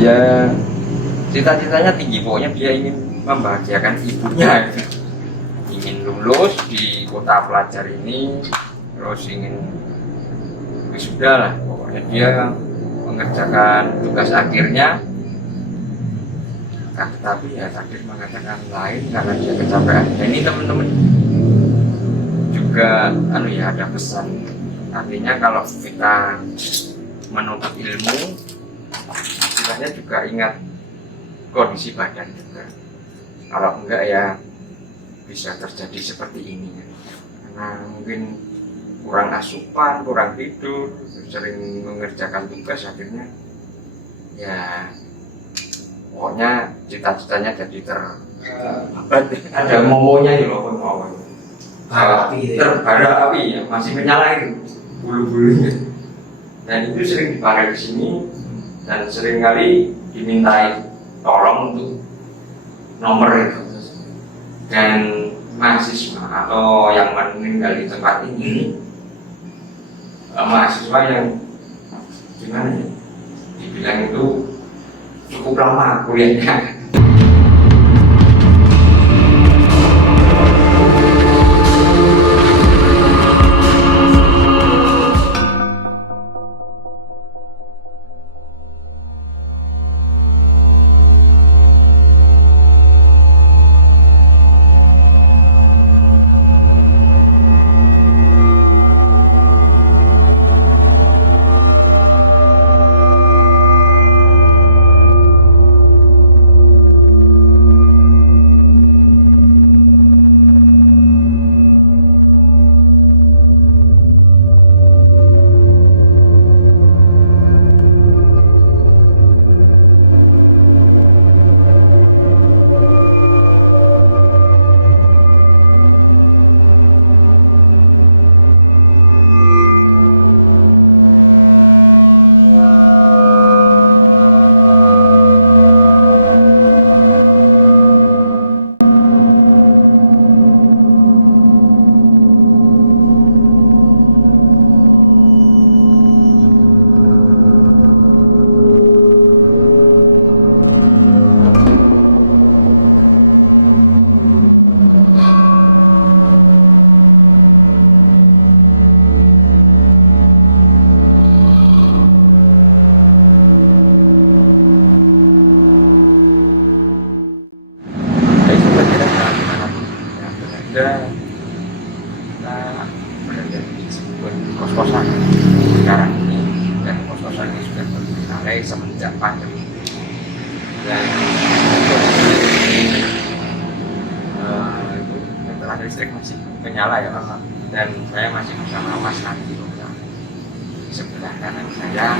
Ya cita-citanya tinggi, pokoknya dia ingin membahagiakan ibunya gitu. Ingin lulus di kota pelajar ini, terus ingin wisuda lah, pokoknya dia mengerjakan tugas akhirnya. Nah, tetapi ya takdir mengatakan lain karena dia kecapean. Dan ini teman-teman juga ya ada pesan, artinya kalau kita menuntut ilmu istilahnya juga ingat kondisi badan juga, kalau enggak ya bisa terjadi seperti ini ya. Karena mungkin kurang asupan, kurang tidur, sering mengerjakan tugas, akhirnya ya pokoknya cita-citanya jadi terhambat. Ada momonya itu loh, mau terbara api ya, masih menyala itu bulu-bulunya, dan itu sering dipanggil ke sini dan sering kali dimintai tolong untuk nomor itu. Dan mahasiswa atau yang meninggal di tempat ini mahasiswa yang gimana ya, dibilang itu cukup lama kuliahnya. Kita berada di sebuah kos-kosan sekarang ini, dan kos-kosan ini sudah berdiri semenjak pandemi. Dan itu ventilator listrik masih menyala ya, dan saya masih bersama Mas Andi di sebelah kanan saya.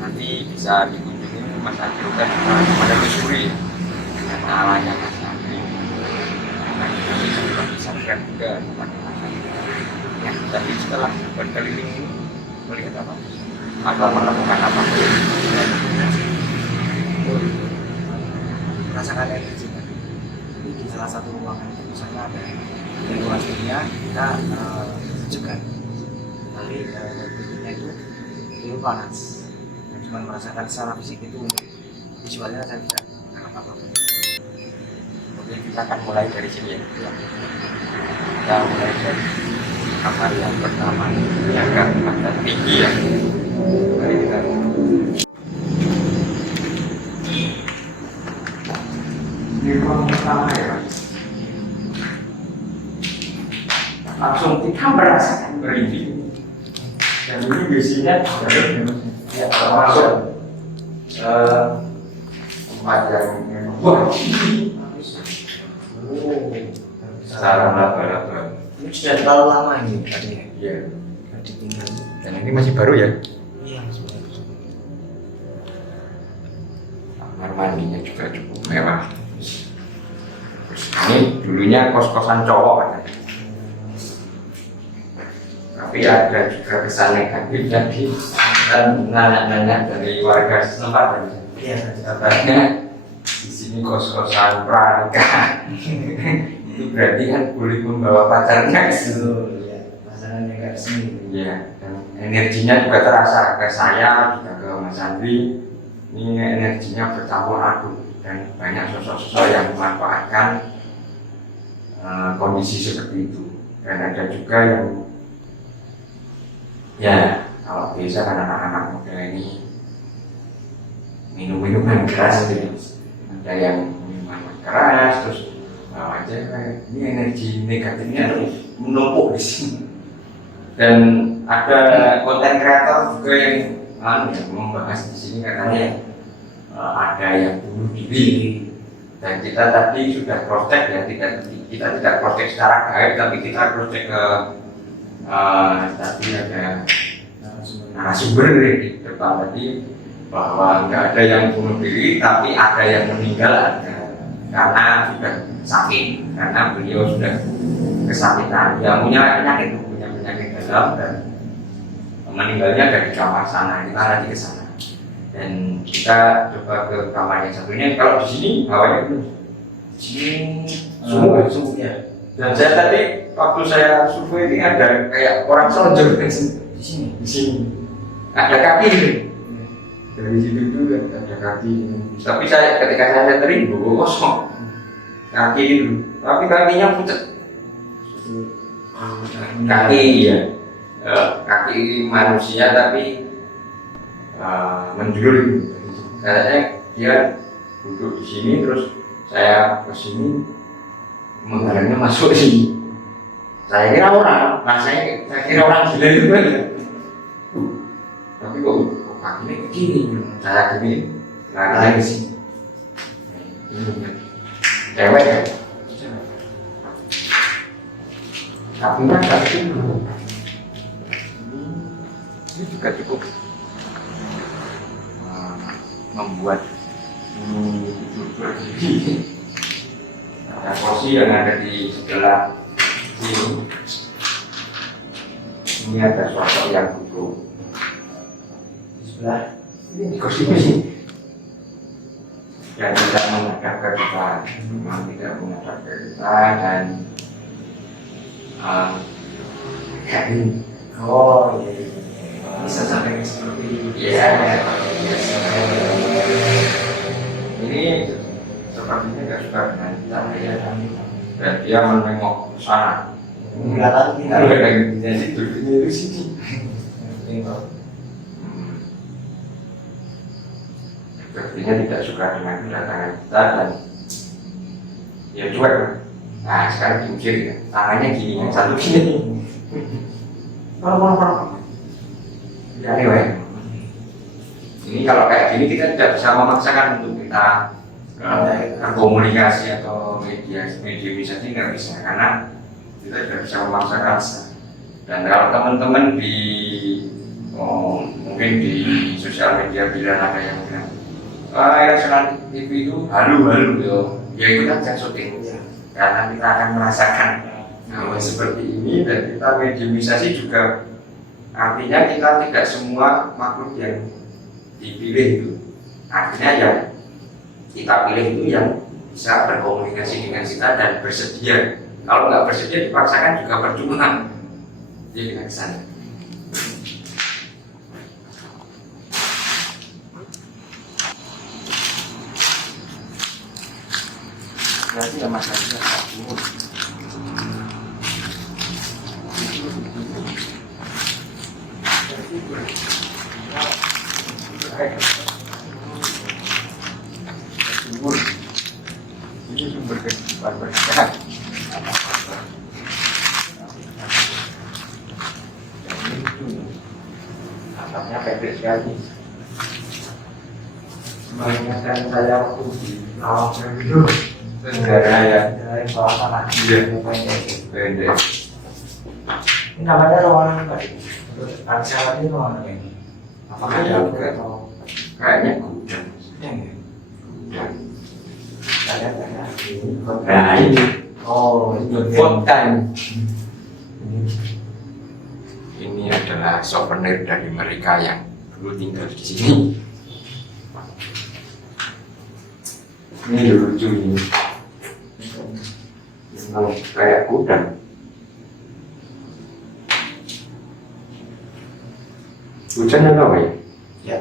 Nanti bisa dikunjungi Mas Andi juga pada menyusuri nyalanya Mas Andi. Bisa lihat juga ya, tapi setelah berkeliling melihat apa atau menemukan apa, merasakan energi kan. Jadi di salah satu ruangan itu misalnya ada dekorasinya, kita sejukan, tapi bentuknya itu panas, dan cuma merasakan secara fisik itu. Visualnya saya tidak apa-apa. Oke, kita akan mulai dari sini ya. Kita mulai dari kamar yang pertama yang agak tinggi ya. Mari kita di ruang pertama ya. Langsung kita merasakan merinding. Dan ini biasanya ya, termasuk tempat yang wah sarang laba-laba. Ini sudah terlalu lama ini katanya. Iya. Ditinggal. Dan ini masih baru ya. Iya, masih baru. Kamar mandinya juga cukup mewah. Terus ini dulunya kos-kosan cowok katanya. Tapi ada juga kesan negatif jadi dan nanya-nanya dari warga setempat. Iya, katanya di sini kos-kosan pranikah. Itu berarti kan boleh membawa pacarnya ke situ. ya, pasangannya nggak resmi. Iya, dan energinya juga terasa ke saya, juga ke Mas Andri. Ini energinya bercampur aduk dan banyak sosok-sosok yang memanfaatkan kondisi seperti itu. Dan ada juga yang ya kalau biasa kan anak-anak muda ini minum-minuman keras gitu. Ada yang minuman keras terus aja ini energi negatifnya terus menumpuk di sini. Dan ada konten kreator juga yang membahas di sini katanya ada yang bunuh diri. Dan kita tadi sudah cross check ya, kita tidak cross check secara gaib, tapi kita cross check ke tadi ada narasumber di depan tadi bahwa nggak ada yang bunuh diri, tapi ada yang meninggal karena sudah sakit, karena beliau sudah kesakitan, yang punya penyakit dalam dan meninggalnya dari kamar sana. Kita lagi ke sana. Dan kita coba ke kamar yang satunya. Kalau di sini hawanya penuh, di sini sumuk ya. Dan saya tadi waktu saya survei ini ada kayak orang selonjor di sini ada kaki ini. Dari situ juga ada kaki. Tapi ketika saya tering kosong kaki itu, tapi kakinya pucat. Kaki ya, kaki manusia tapi menjulur. Katanya dia duduk di sini terus saya ke sini menggalangnya masuk di sini. Saya kira orang, saya kira orang gila itu kan. Tapi kok kakinya begini, saya gini, lari ke sini. Cewek ya, kakinya nggak sini. Ini juga cukup membuat berdiri. Ada kursi yang ada di sebelah sini. Ini ada sosok yang duduk di sebelah ini kursi ini. Dan tidak menghadap ke kita, memang tidak menghadap ke kita dan kayak ini. Oh iya. Bisa sampai seperti ini. Iya. Ini sepertinya tidak suka dengan cahaya dan dia menengok ke sana. Kelihatan kita jadi duduknya di sini. Sepertinya tidak suka dengan kedatangan kita dan ya cuek. Nah sekarang diukir ya, tangannya gini, yang satu gini. Kalau ya, anyway. Ini kalau kayak gini kita tidak bisa memaksakan untuk kita berkomunikasi atau mediumisasi nggak bisa, karena kita tidak bisa memaksakan. Dan kalau teman-teman di mungkin di sosial media bila ada yang bilang Rasional TV itu halu ya itu kan syuting karena kita akan merasakan hal seperti ini. Dan kita mediumisasi juga artinya kita tidak semua makhluk yang dipilih itu, artinya yang kita pilih itu yang bisa berkomunikasi dengan kita dan bersedia. Kalau nggak bersedia dipaksakan juga percuma. Jadi dengan kesana. Berarti ya masalahnya tak ini sumber kehidupan mereka. Atapnya pendek sekali. Mengingatkan saya waktu di awal dulu. Negara ya. Bawah tanah. Iya. Pendek. Ini namanya ruangan apa? Acara ini ruangan apa ini? Apakah ada atau kayaknya gudang? Gudang. Nah ini, food time. Ini adalah souvenir dari mereka yang dulu tinggal di sini. Ini lucu ini, memang kayak gudang. Hujan atau apa ya? Ya.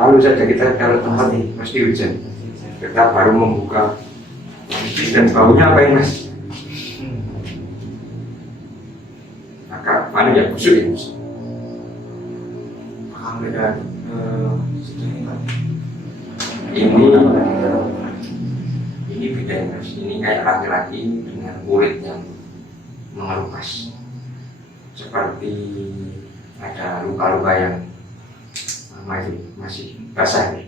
selalu saja kita kalau tempat ini pasti hujan. Kita baru membuka dan baunya apa ini mas? Agak mana ya busuk ya mas? Beda ini beda ya mas. Ini kayak laki-laki dengan kulit yang mengelupas, seperti ada luka-luka yang masih basah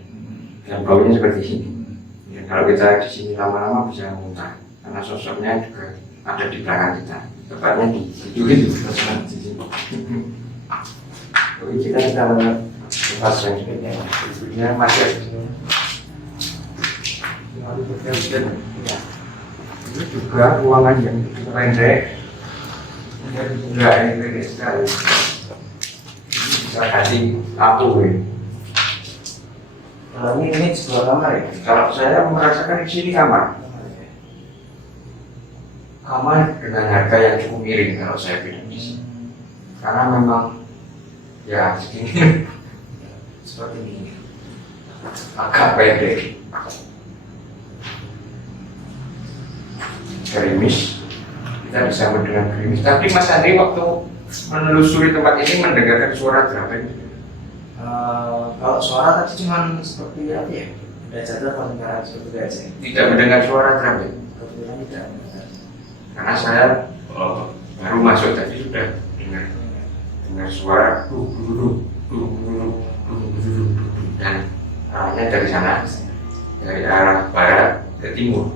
dan baunya seperti ini. Ya, kalau kita di sini lama-lama bisa muntah karena sosoknya juga ada di belakang kita, tepatnya di situ gitu. Jadi kita lepas yang sebetulnya masih ini juga ruangan yang pendek. Enggak, ini pendek sekali. Bisa kasih lampu ya. Kalau ini sebuah kamar ya? Kalau saya merasakan di sini kamar. Kamar dengan harga yang cukup miring kalau saya bilang di sini. Karena memang ya segini Seperti ini. agak pendek. Gerimis, kita bisa mendengar gerimis. Tapi Mas Andri waktu menelusuri tempat ini mendengarkan suara drum. Kalau suara tadi cuma seperti apa ya? Udah jatuh pendengaran seperti itu aja. Tidak mendengar suara drum. Kebetulan tidak. Karena saya baru masuk tadi sudah dengar suara dan arahnya dari sana, dari arah barat ke timur.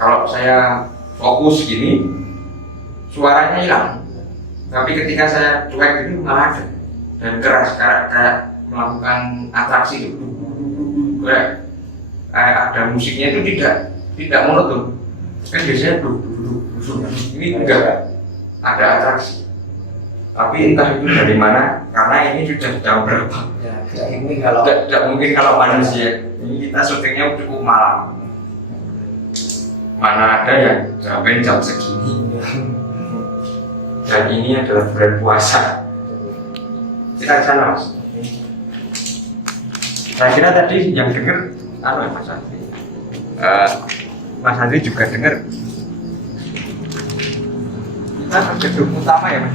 Kalau saya fokus gini, suaranya hilang. Tapi ketika saya cuek ini malah ada dan keras, kayak melakukan atraksi itu. Kayak ada musiknya itu tidak monoton. Kan biasanya ini enggak ada atraksi. Tapi entah itu dari mana, karena ini sudah jam berapa. Ya, ini kalau Tidak mungkin kalau manusia. Ini kita syutingnya cukup malam. Mana ada yang jam segini. Dan ini adalah bulan puasa. Kita ke sana mas. Saya kira tadi yang dengar Mas Andri. Mas Andri juga dengar. Kita ke gedung utama ya mas.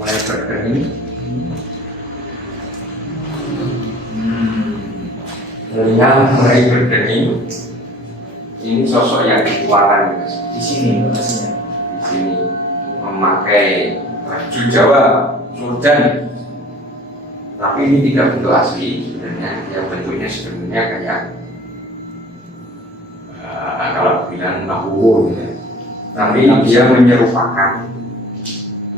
Mulai berkering. Jadinya mulai berkering. Ini sosok yang dikeluarkan di sini lokasinya. di sini memakai baju Jawa Sultan, tapi ini tidak bentuk asli sebenarnya. Yang bentuknya sebenarnya kayak kalau bilang lahu gitu. Tapi dia menyerupakan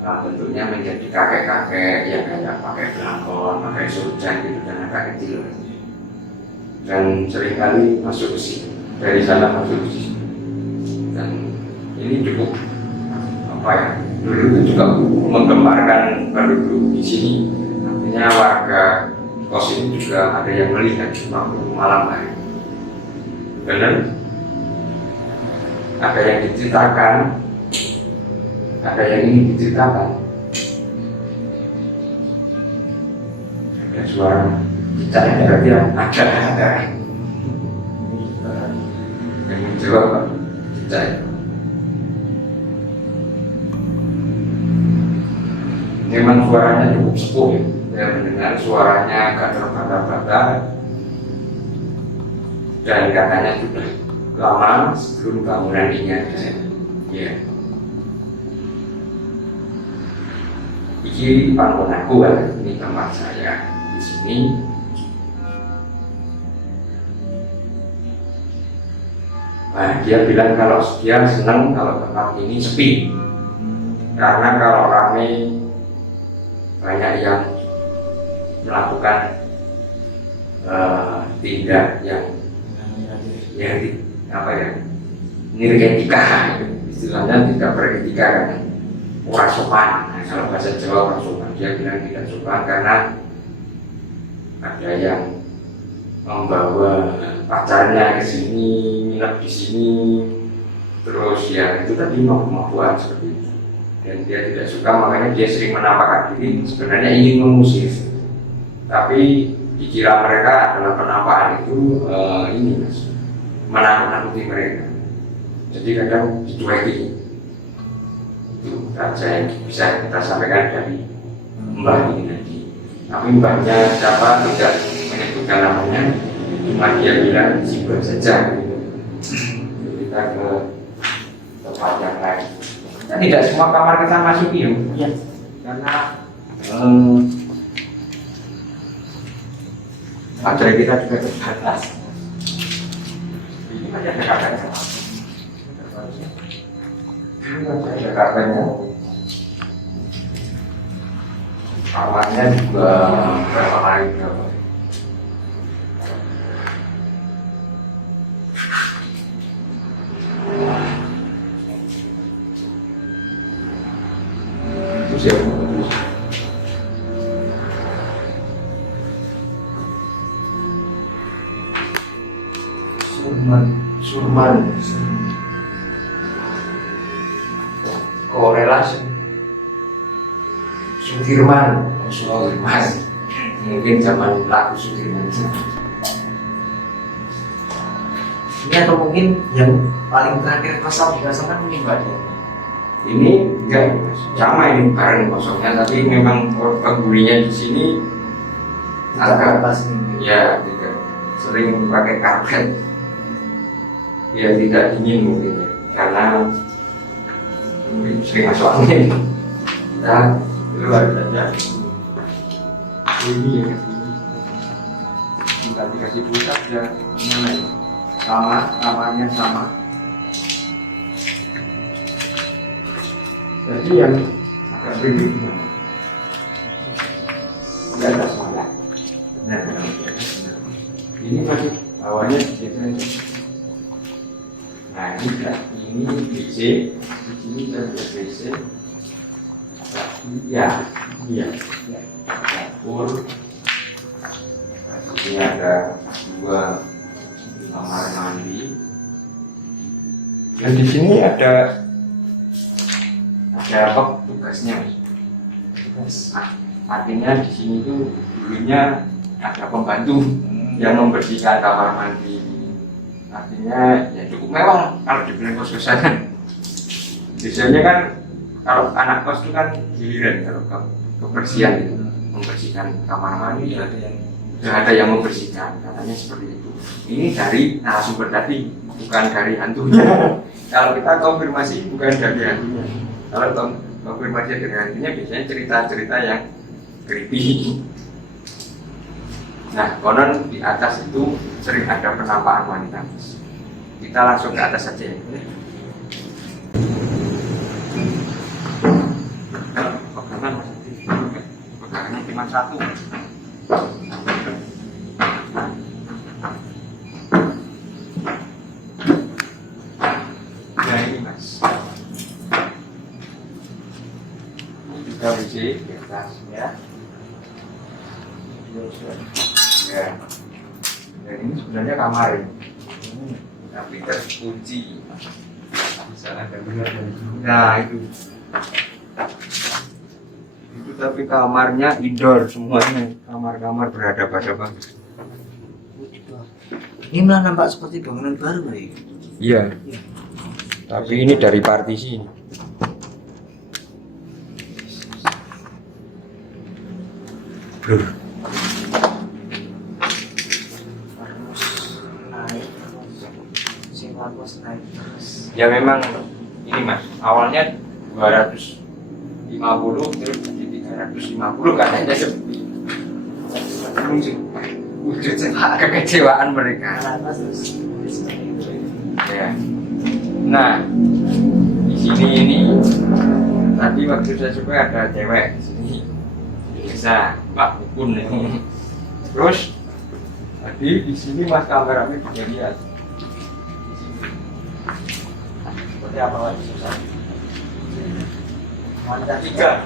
bentuknya menjadi kakek-kakek yang kayak pakai belangkon, pakai surjan gitu dan agak kecil. Dan seringkali masuk ke sini, dari sana masuk ke sini. Dan ini cukup apa ya? Dulu itu juga menggemparkan penduduk di sini. Artinya warga kos ini juga ada yang melihat waktu malam hari. Benar? Ada yang diceritakan, ada yang ingin diceritakan. Ada suara bicara berarti ada yang menjawab Pak bicara. Memang suaranya cukup sepuh ya. Saya mendengar suaranya agak terbata-bata dan katanya sudah lama sebelum bangunan ini ada. Ya. Iki panggonanku kan, ini tempat saya di sini. Nah, dia bilang kalau dia senang kalau tempat ini sepi, karena kalau ramai banyak yang melakukan tindak yang apa ya, nirgetika, istilahnya tidak beretika kan. kurang sopan. Nah, kalau bahasa Jawa kurang sopan, dia bilang tidak sopan karena ada yang membawa pacarnya ke sini, nginep di sini, terus ya itu tadi mau-mauan seperti itu. Dan dia tidak suka, makanya dia sering menampakkan diri sebenarnya ingin mengusir, tapi dikira mereka adalah penampakan itu ini mas, menakut-nakuti mereka. Jadi kadang dicuekin. Itu saja yang bisa kita sampaikan dari mbah ini tadi. Tapi mbahnya siapa tidak menyebutkan namanya, cuma dia bilang Sibar saja. Kita ke tempat yang lain. Dan tidak semua kamar kita masuki ya, karena baterai kita juga terbatas. Ini masih ada kabarnya. Ini masih ada kabarnya. Kamarnya juga berapa kali berapa. Itu siapa? Surman korelasi Sudirman, mungkin zaman lagu Sudirman. Ini atau mungkin yang paling terakhir kosong dirasakan mungkin Mbak ya? Ini enggak sama, ini bareng kosongnya, tapi memang penghuninya di sini agak pas ini. ya tidak sering pakai karpet. Ya tidak dingin mungkin ya, karena mungkin sering masuk angin. Kita keluar saja. Ini ya, kita dikasih pusat ya, gimana ya? Sama, kamarnya sama. Jadi yang agak berbeda gimana? Tidak ada salah. Benar. Ini masih awalnya biasanya. Nah ini WC, di sini ada WC, ya, dapur, ini ada 2 kamar mandi, dan di sini ada tugasnya, artinya di sini tuh dulunya ada pembantu yang membersihkan kamar mandi. Artinya ya cukup mewah kalau dibilang kos-kosan. Biasanya kan kalau anak kos itu kan giliran kalau kebersihan itu, membersihkan kamar mandi ya, sudah ada yang membersihkan, katanya seperti itu. Ini dari narasumber tadi, bukan dari hantunya. Kalau kita konfirmasi bukan dari hantunya. Kalau konfirmasi dari hantunya biasanya cerita-cerita yang creepy. Nah, konon di atas itu sering ada penampakan wanita. Kita langsung ke atas saja ya. Pegangan mas, pegangannya cuma 1. Nah ini mas, juga WC di atas ya. Ya, dan ini sebenarnya kamar ini, tapi terkunci. Bisa ada benar dari sini. Nah itu tapi kamarnya indoor semuanya, kamar-kamar berhadapan-hadapan. Ini malah nampak seperti bangunan baru ya? Iya. Tapi ini dari partisi. Bro. Ya memang ini mas, awalnya 250 terus jadi 350 katanya seperti wujud kekecewaan mereka. Ya. Nah di sini ini tadi waktu saya coba ada cewek di sini, biasa Mbak Bukun ini. Terus tadi di sini mas kameramen juga lihat. Seperti apa lagi susah? Wanita 3.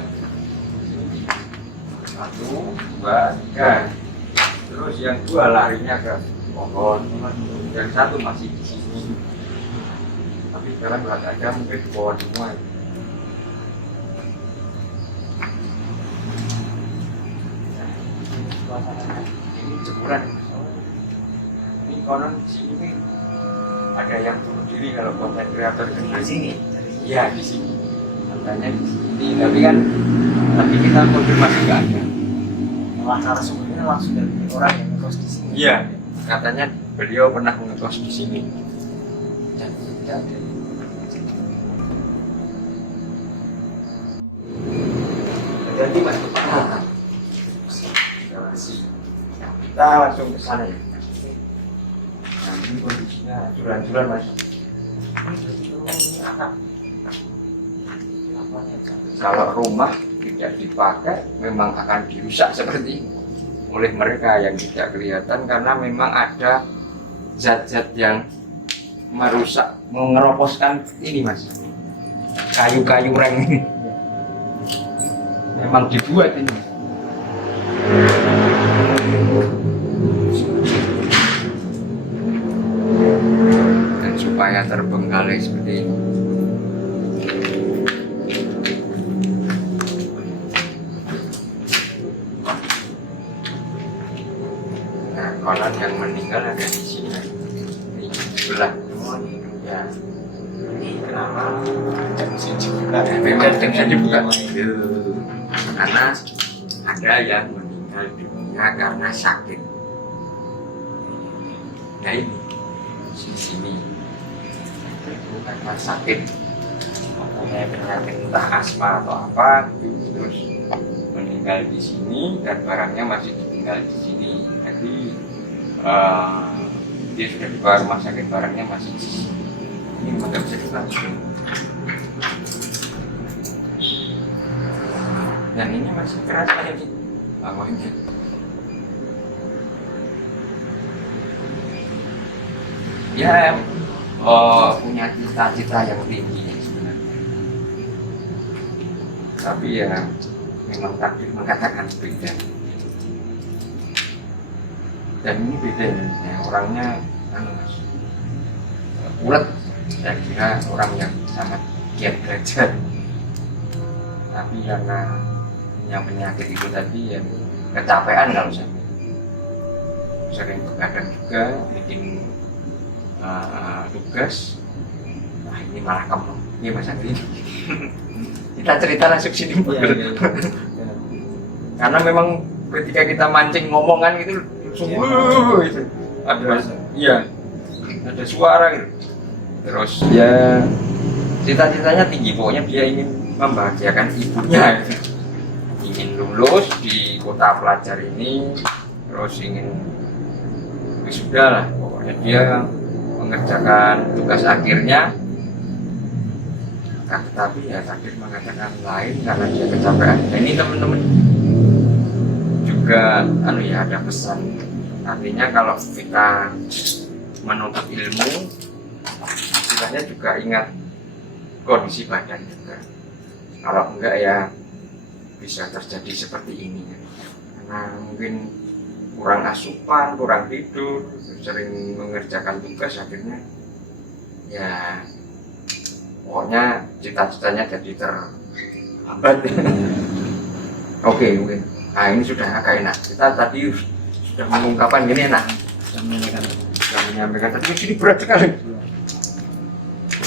1, 2, 3. Terus yang 2 larinya ke pohon, yang 1 masih di sini. Tapi sekarang lihat aja mungkin pohon semua. Ini jemuran. Ini konon di sini nih ada yang bunuh diri kalau konten kreator di sini. Iya di sini. Katanya di sini, tapi kan kita konfirmasi nggak ada. Malah narasumbernya langsung dari orang yang ngekos di sini. Iya, katanya beliau pernah ngekos di sini. Dan tidak ada. Jadi mas Pak. Terima kasih. Kita langsung ke sana ya. Nah, ini kondisinya hancur-hancuran mas. Kalau rumah tidak dipakai memang akan dirusak seperti ini oleh mereka yang tidak kelihatan, karena memang ada zat-zat yang merusak, mengeroposkan ini mas, kayu-kayu reng ini memang dibuat ini. Dan supaya terbengkalai seperti ini. Nah, konon yang meninggal ada di sini, di sebelah. Ya. Ini kenapa tidak bisa dibuka? Memang tidak bisa dibuka. Karena ada yang meninggal dunia karena sakit. Nah ini di sini itu karena sakit, makanya penyakit entah asma atau apa, terus meninggal di sini dan barangnya masih ditinggal di sini. Jadi dia sudah dibawa rumah sakit, barangnya masih di sini. Ini nggak bisa dilangsung. Dan ini masih keras kayak gitu bangunnya. Ya, punya cita-cita yang tinggi sebenarnya. Tapi ya memang takdir mengatakan beda. Dan ini beda ya, orangnya ulet. Saya kira orang yang sangat giat belajar. Tapi karena yang penyakit itu tadi ya kecapean kalau saya sering begadang juga bikin tugas. Nah ini malah kamu ini Mas Andri. Kita cerita langsung sini. Ya. Karena memang ketika kita mancing ngomongan gitu itu ada iya ada suara gitu. Terus ya cita-citanya tinggi, pokoknya dia ingin membahagiakan ibunya gitu. Ingin lulus di kota pelajar ini, terus ingin wisuda lah, pokoknya dia mengerjakan tugas akhirnya. Nah, tetapi ya takdir mengatakan lain karena dia kecapean. Dan ini teman-teman juga ya ada pesan, artinya kalau kita menuntut ilmu istilahnya juga ingat kondisi badan juga. Kalau enggak ya bisa terjadi seperti ini, karena mungkin kurang asupan, kurang tidur, sering mengerjakan tugas, akhirnya ya pokoknya cita-citanya jadi terhambat. Oke. Nah ini sudah agak enak, kita tadi sudah mengungkapkan gini enak, sudah menyampaikan tadi ini berat sekali.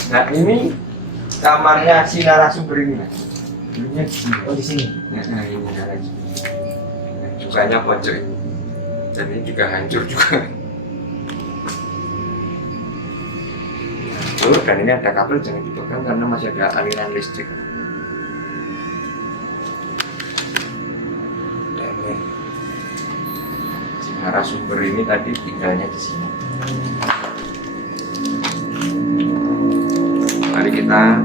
Nah ini kamarnya si narasumber ini mas. Dulunya di sini. Oh di sini. Nah ini narasumber. Sukanya bocor ini. Dan ini juga hancur juga. Oh, dan ini ada kabel, jangan dipegang karena masih ada aliran listrik. Dan si narasumber ini tadi tinggalnya di sini. Mari kita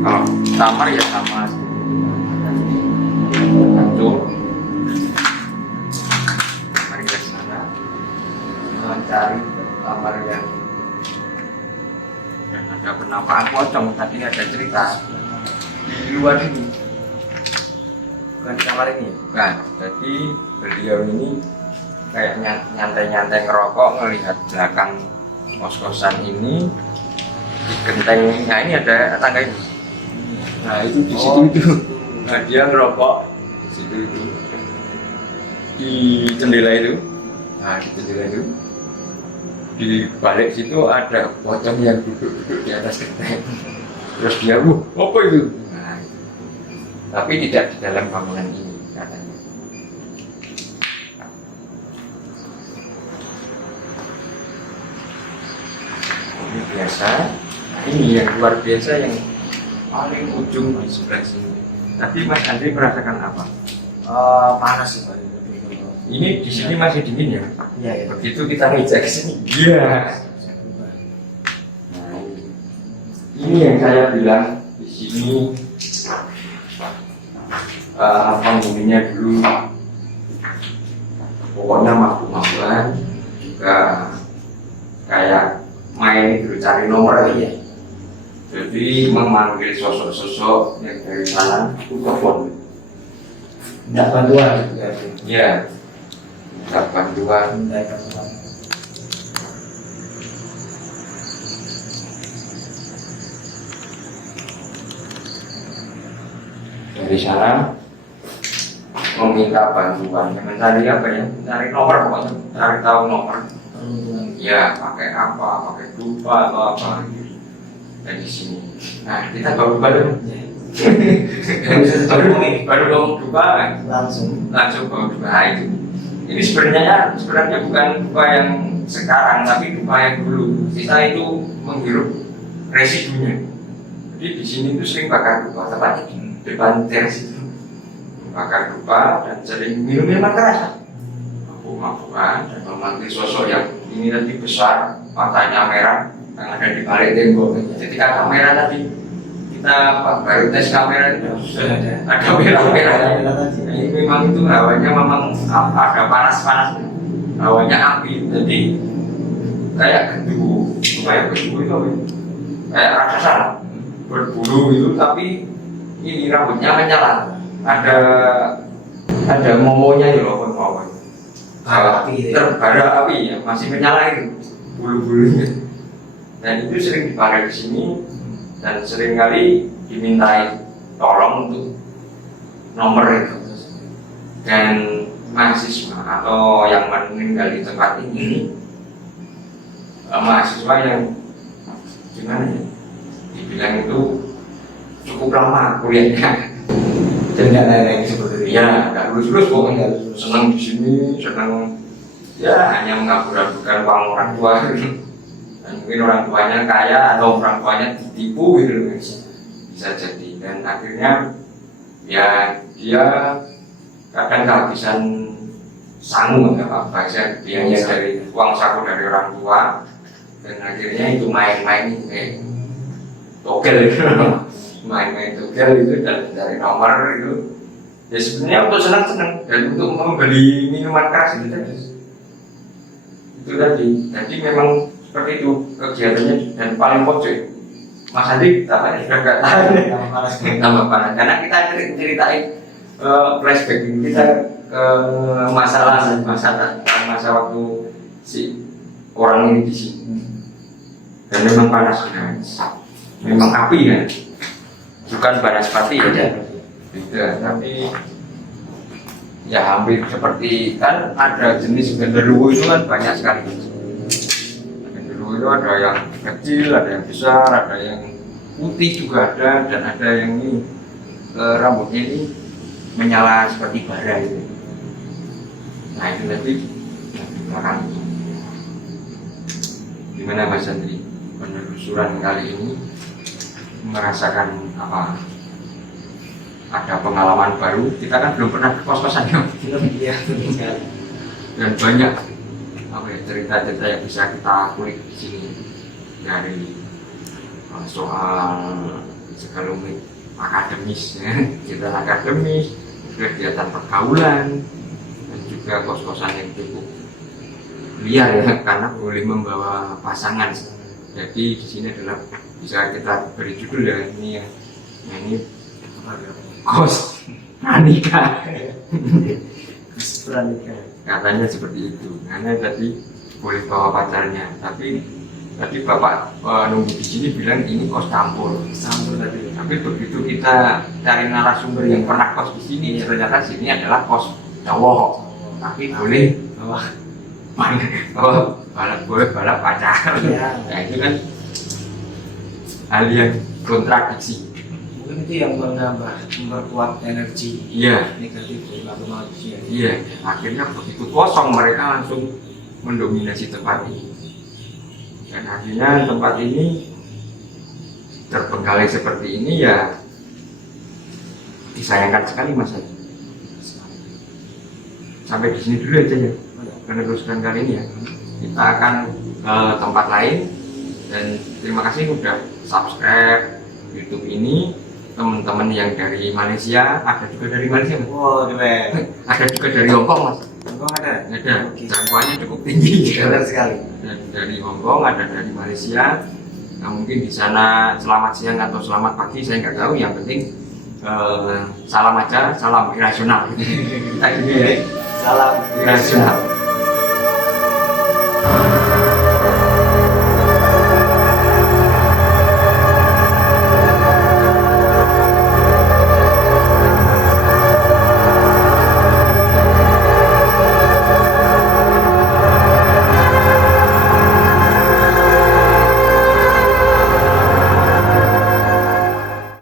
kalau kamar ya sama hancur. Mari ke sana mencari kamar yang ada penampakan pocong. Tadi ada cerita di luar ini. Bukan di kamar ini. Nah, jadi beliau ini kayak nyantai-nyantai ngerokok, ngelihat belakang kos-kosan ini di genteng. Nah ini ada tangga ini. Nah itu di situ itu. Nah dia ngerokok di situ itu. Di jendela itu. Nah di jendela itu. Di balik situ ada pocong yang duduk-duduk di atas genteng. Terus dia, apa itu? Nah, tapi tidak di dalam bangunan ini katanya. Ini biasa. Ini yang luar biasa yang paling ujung di sebelah sini. Tadi Mas Andri merasakan apa? Panas sih Pak. Ini di sini masih dingin ya? Iya, iya. Begitu kita ngecek ke sini, iya. Nah, ini yang saya bilang di sini penghuninya dulu pokoknya mabuk-mabukan, juga kayak main dulu cari nomor ya. Jadi memanggil sosok-sosok yang dari sana itu telepon. Tidak bantuan gitu ya. Iya. Minta bantuan. Minta bantuan. Dari sana meminta bantuan, mencari apa ya? Mencari nomor pokoknya, cari tahu nomor. Ya, pakai apa? Pakai dupa atau apa? Dan di sini. Nah, kita baru ngomong dupa kan? Langsung Bawa dupa itu. Ini sebenarnya bukan dupa yang sekarang, tapi dupa yang dulu. Kita itu menghirup residunya. Jadi di sini itu sering bakar dupa, tepatnya di depan teras itu bakar dupa dan sering minum minuman keras, mabuk-mabukan dan memanggil sosok yang ini tadi besar, matanya merah yang ada di balik tembok. Ketika kamera tadi kita baru tes kamera itu ada merah-merah. Ini memang itu hawanya memang ada panas-panas, hawanya api, jadi kayak genderuwo, kayak raksasa berbulu itu, tapi ini rambutnya menyala, ada momonya itu loh, bara api ya, masih menyala itu bulu-bulunya. Dan itu sering dipakai di sini dan sering kali dimintai tolong untuk nomor itu. Dan mahasiswa atau yang meninggal di tempat ini mahasiswa yang gimana ya, dibilang itu cukup lama kuliahnya. dan nggak lain-lain seperti itu. Iya, nggak lulus-lulus pokoknya, senang di sini, senang ya hanya mengabur-aburkan uang orang tua. Dan mungkin orang tuanya kaya atau orang tuanya ditipu gitu, bisa jadi. Dan akhirnya ya dia kadang kehabisan sangu, nggak apa-apa, dia dari uang saku dari orang tua, dan akhirnya itu main-main kayak togel itu. Main-main togel itu dan dari nomor itu ya sebenarnya untuk senang-senang dan untuk membeli minuman keras itu tadi. Jadi memang seperti itu kegiatannya. Dan paling pojok Mas Andi tampaknya sudah nggak tahu tambah panas karena kita ceritain flashback kita ke masa waktu si orang ini di sini. Dan memang panas kan, memang api kan, bukan banaspati ya, beda, tapi ya hampir seperti, kan ada jenis genderuwo itu kan banyak sekali. Genderuwo itu ada yang kecil, ada yang besar, ada yang putih juga ada, dan ada yang ini rambutnya ini menyala seperti bara itu. Nah itu tadi belakang itu. Gimana Mas Andri, penelusuran kali ini merasakan apa? Ada pengalaman baru? Kita kan belum pernah ke kos-kosan ya. Iya, Dan banyak apa ya, cerita-cerita yang bisa kita kulik di sini, dari soal sekelumit akademis, ya, kegiatan akademis, kegiatan pergaulan, dan juga kos-kosan yang cukup liar ya, karena boleh membawa pasangan. Jadi di sini adalah bisa kita beri judul ya, ini ya, ini kos pranikah. Pranikah. Katanya seperti itu. Karena tadi boleh bawa pacarnya, tapi tadi bapak nunggu di sini bilang ini kos campur. Campur tadi. Tapi begitu kita cari narasumber yang pernah kos di sini, ternyata sini adalah kos cowok. Tapi boleh boleh balap pacar. Iya. Ya itu kan hal yang kontradiksi. Mungkin itu yang memperkuat energi Iya. negatif dari manusia. Iya. Akhirnya begitu kosong mereka langsung mendominasi tempat ini. Dan akhirnya tempat ini terbengkalai seperti ini ya disayangkan sekali Mas. Sampai di sini dulu aja ya. Penelusuran kali ini ya. Kita akan ke tempat lain dan terima kasih udah subscribe YouTube ini. Teman-teman yang dari Malaysia, ada juga dari Malaysia Mas. Wow, keren. Ada juga dari Hongkong Mas. Engkau ada? Ada. Oke. Jangkauannya cukup tinggi. Benar sekali. Dan dari Hongkong, ada dari Malaysia. Nah, mungkin di sana selamat siang atau selamat pagi saya nggak tahu. Yang penting salam aja, salam irasional. Kita gini ya. Salam Irasional.